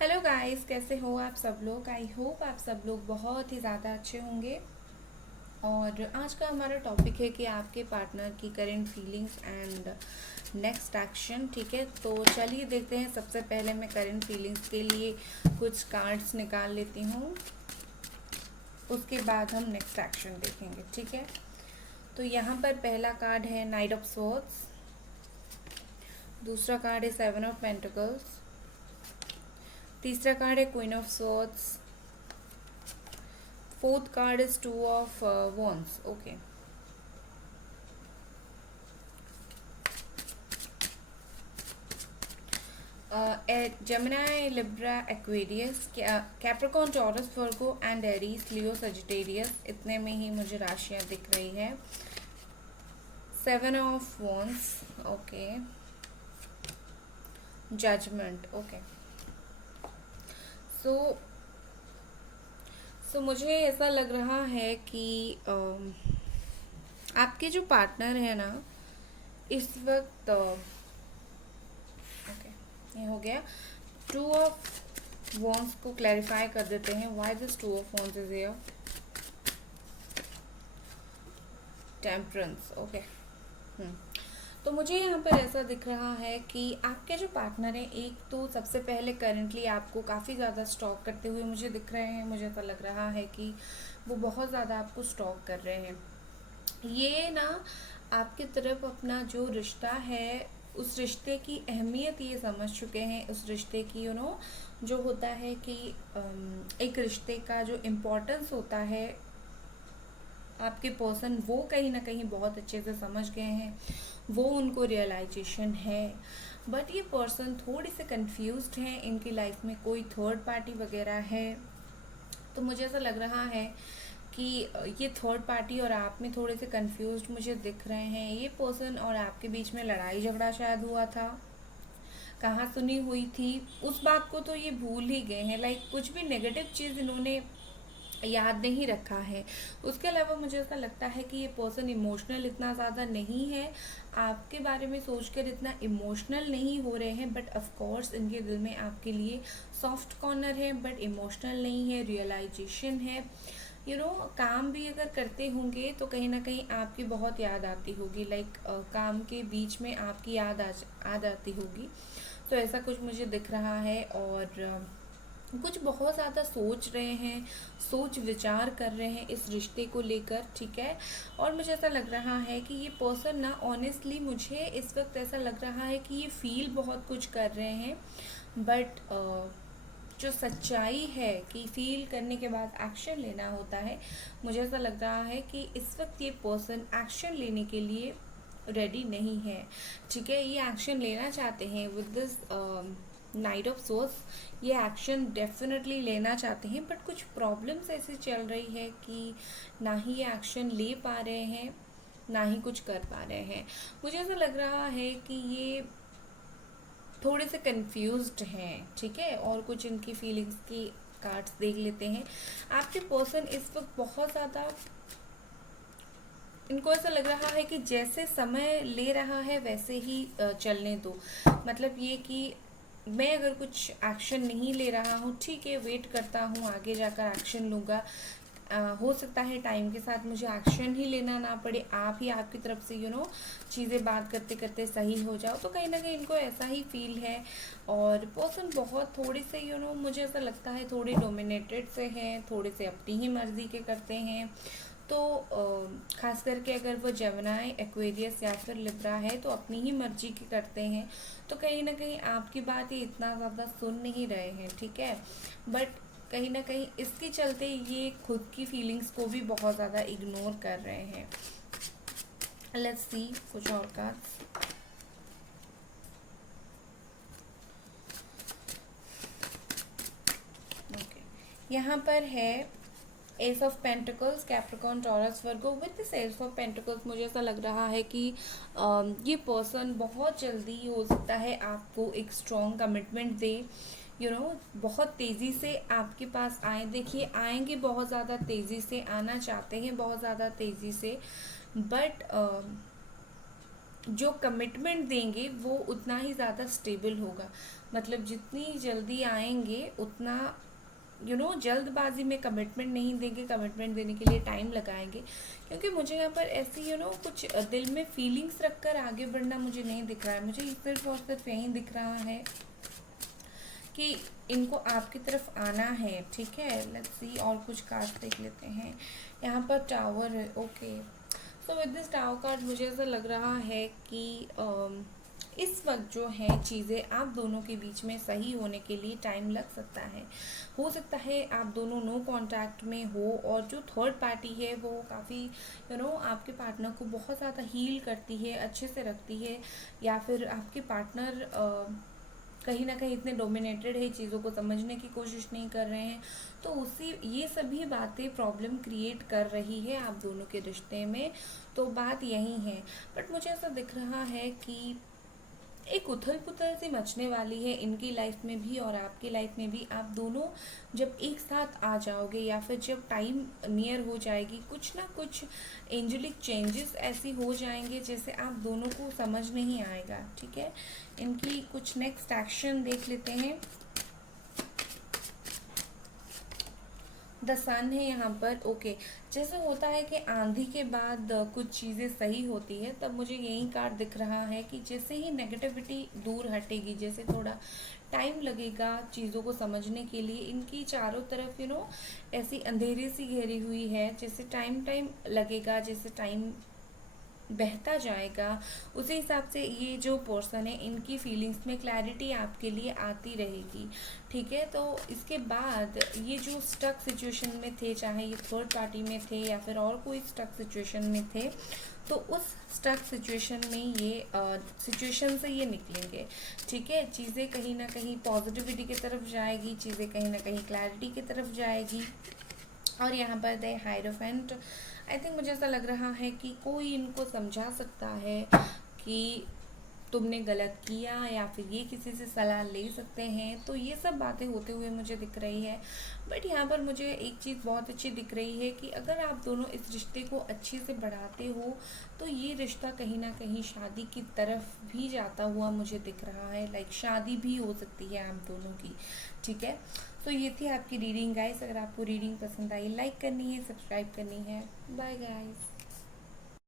Hello guys, कैसे हो आप सब लोग। आई होप आप सब लोग बहुत ही ज़्यादा अच्छे होंगे। और आज का हमारा टॉपिक है कि आपके पार्टनर की current feelings and next action. ठीक है, तो चलिए देखते हैं। सबसे पहले मैं करेंट फीलिंग्स के लिए कुछ कार्ड्स निकाल लेती हूँ, उसके बाद हम नेक्स्ट एक्शन देखेंगे। ठीक है, तो यहाँ पर पहला कार्ड है नाइट ऑफ स्वॉर्ड्स, दूसरा कार्ड है सेवन ऑफ पेंटिकल्स, तीसरा कार्ड है queen of swords, fourth card is two of wands. Okay, Gemini, Libra, Aquarius, Capricorn, Taurus, Virgo and Aries, Leo, Sagittarius, इतने में ही मुझे राशियां दिख रही है। Seven of wands, okay, judgement, okay. So मुझे ऐसा लग रहा है कि आपके जो पार्टनर है ना, इस वक्त ओके, ये हो गया। टू ऑफ वॉन्स को क्लैरिफाई कर देते हैं। Why this two of wands is here. Temperance, okay. तो मुझे यहाँ पर ऐसा दिख रहा है कि आपके जो पार्टनर हैं, एक तो सबसे पहले करंटली आपको काफ़ी ज़्यादा स्टॉक करते हुए मुझे दिख रहे हैं। मुझे ऐसा लग रहा है कि वो बहुत ज़्यादा आपको स्टॉक कर रहे हैं। ये ना आपकी तरफ अपना जो रिश्ता है, उस रिश्ते की अहमियत ये समझ चुके हैं। उस रिश्ते की जो होता है कि एक रिश्ते का जो इम्पोर्टेंस होता है, आपके पर्सन वो कहीं ना कहीं बहुत अच्छे से समझ गए हैं। वो उनको रियलाइजेशन है। बट ये पर्सन थोड़ी से कंफ्यूज्ड हैं। इनकी लाइफ में कोई थर्ड पार्टी वगैरह है। तो मुझे ऐसा लग रहा है कि ये थर्ड पार्टी और आप में थोड़े से कंफ्यूज्ड मुझे दिख रहे हैं। ये पर्सन और आपके बीच में लड़ाई झगड़ा शायद हुआ था, कहाँ सुनी हुई थी, उस बात को तो ये भूल ही गए हैं। लाइक कुछ भी नेगेटिव चीज़ इन्होंने याद नहीं रखा है। उसके अलावा मुझे ऐसा लगता है कि ये पर्सन इमोशनल इतना ज़्यादा नहीं है, आपके बारे में सोचकर इतना इमोशनल नहीं हो रहे हैं। बट ऑफ कोर्स इनके दिल में आपके लिए सॉफ्ट कॉर्नर है, बट इमोशनल नहीं है, रियलाइजेशन है। काम भी अगर करते होंगे तो कहीं ना कहीं आपकी बहुत याद आती होगी। लाइक काम के बीच में आपकी याद आ जाती होगी। तो ऐसा कुछ मुझे दिख रहा है। और कुछ बहुत ज़्यादा सोच रहे हैं, सोच विचार कर रहे हैं इस रिश्ते को लेकर। ठीक है, और मुझे ऐसा लग रहा है कि ये पर्सन ना, ऑनेस्टली मुझे इस वक्त ऐसा लग रहा है कि ये फील बहुत कुछ कर रहे हैं। बट जो सच्चाई है कि फील करने के बाद एक्शन लेना होता है, मुझे ऐसा लग रहा है कि इस वक्त ये पर्सन एक्शन लेने के लिए रेडी नहीं है। ठीक है, ये एक्शन लेना चाहते हैं with this night of source. ये एक्शन डेफिनेटली लेना चाहते हैं, बट कुछ प्रॉब्लम्स ऐसी चल रही है कि ना ही ये एक्शन ले पा रहे हैं, ना ही कुछ कर पा रहे हैं। मुझे ऐसा लग रहा है कि ये थोड़े से कंफ्यूज्ड हैं। ठीक है, और कुछ इनकी फीलिंग्स की कार्ड्स देख लेते हैं। आपके पर्सन इस वक्त बहुत ज़्यादा, इनको ऐसा लग रहा है कि जैसे समय ले रहा है वैसे ही चलने दो। मतलब ये कि मैं अगर कुछ एक्शन नहीं ले रहा हूँ, ठीक है, वेट करता हूँ, आगे जाकर एक्शन लूँगा। हो सकता है टाइम के साथ मुझे एक्शन ही लेना ना पड़े, आप ही आपकी तरफ से चीज़ें बात करते करते सही हो जाओ। तो कहीं ना कहीं इनको ऐसा ही फील है। और पर्सन बहुत थोड़े से मुझे ऐसा लगता है थोड़े डोमिनेटेड से हैं, थोड़े से अपनी ही मर्जी के करते हैं। तो खास करके अगर वो जेमिनी, एक्वेरियस या फिर लिब्रा है तो अपनी ही मर्जी के करते हैं। तो कहीं ना कहीं आपकी बात ये इतना ज़्यादा सुन नहीं रहे हैं। ठीक है, बट कहीं ना कहीं इसके चलते ये खुद की फीलिंग्स को भी बहुत ज़्यादा इग्नोर कर रहे हैं। लेट्स सी कुछ और कार्ड्स। ओके, यहाँ पर है S of pentacles, Capricorn, taurus, Virgo. With this S of pentacles मुझे ऐसा लग रहा है कि ये पर्सन बहुत जल्दी हो सकता है आपको एक स्ट्रॉन्ग कमिटमेंट दे। बहुत तेज़ी से आपके पास आए। देखिए, आएंगे बहुत ज़्यादा तेज़ी से, आना चाहते हैं बहुत ज़्यादा तेज़ी से। बट जो कमिटमेंट देंगे वो उतना ही ज़्यादा स्टेबल होगा। मतलब जितनी जल्दी आएंगे उतना जल्दबाजी में कमिटमेंट नहीं देंगे, कमिटमेंट देने के लिए टाइम लगाएंगे। क्योंकि मुझे यहाँ पर ऐसी कुछ दिल में फीलिंग्स रखकर आगे बढ़ना मुझे नहीं दिख रहा है। मुझे सिर्फ और सिर्फ यही दिख रहा है कि इनको आपकी तरफ आना है। ठीक है, लेट्स सी और कुछ कार्ड देख लेते हैं। यहाँ पर टावर है। Okay, so with this tower card मुझे ऐसा लग रहा है कि इस वक्त जो है चीज़ें आप दोनों के बीच में सही होने के लिए टाइम लग सकता है। हो सकता है आप दोनों नो कांटेक्ट में हो और जो थर्ड पार्टी है वो काफ़ी आपके पार्टनर को बहुत ज़्यादा हील करती है, अच्छे से रखती है, या फिर आपके पार्टनर कहीं ना कहीं इतने डोमिनेटेड है, चीज़ों को समझने की कोशिश नहीं कर रहे हैं। तो उसी ये सभी बातें प्रॉब्लम क्रिएट कर रही है आप दोनों के रिश्ते में। तो बात यही है। बट मुझे ऐसा दिख रहा है कि एक उथल पुथल सी मचने वाली है इनकी लाइफ में भी और आपकी लाइफ में भी। आप दोनों जब एक साथ आ जाओगे या फिर जब टाइम नियर हो जाएगी, कुछ ना कुछ एंजलिक चेंजेस ऐसी हो जाएंगे जैसे आप दोनों को समझ नहीं आएगा। ठीक है, इनकी कुछ नेक्स्ट एक्शन देख लेते हैं। द सन है यहाँ पर। ओके, जैसे होता है कि आंधी के बाद कुछ चीज़ें सही होती है, तब मुझे यही कार्ड दिख रहा है कि जैसे ही नेगेटिविटी दूर हटेगी, जैसे थोड़ा टाइम लगेगा चीज़ों को समझने के लिए। इनकी चारों तरफ ऐसी अंधेरी सी घेरी हुई है, जैसे टाइम टाइम लगेगा, जैसे टाइम बहता जाएगा उसी हिसाब से ये जो पर्सन है इनकी फीलिंग्स में क्लैरिटी आपके लिए आती रहेगी। ठीक है, तो इसके बाद ये जो स्टक सिचुएशन में थे, चाहे ये थर्ड पार्टी में थे या फिर और कोई स्टक सिचुएशन में थे, तो उस स्टक सिचुएशन में ये सिचुएशन से ये निकलेंगे। ठीक है, चीज़ें कहीं ना कहीं पॉजिटिविटी की तरफ जाएगी, चीज़ें कहीं ना कहीं क्लैरिटी की तरफ जाएगी। और यहाँ पर द हायरोफेंट, आई थिंक मुझे ऐसा लग रहा है कि कोई इनको समझा सकता है कि तुमने गलत किया, या फिर ये किसी से सलाह ले सकते हैं। तो ये सब बातें होते हुए मुझे दिख रही है। बट यहाँ पर मुझे एक चीज़ बहुत अच्छी दिख रही है कि अगर आप दोनों इस रिश्ते को अच्छे से बढ़ाते हो तो ये रिश्ता कहीं ना कहीं शादी की तरफ भी जाता हुआ मुझे दिख रहा है। लाइक शादी भी हो सकती है आप दोनों की। ठीक है, तो ये थी आपकी रीडिंग गाइस। अगर आपको रीडिंग पसंद आई, लाइक करनी है, सब्सक्राइब करनी है। Bye guys.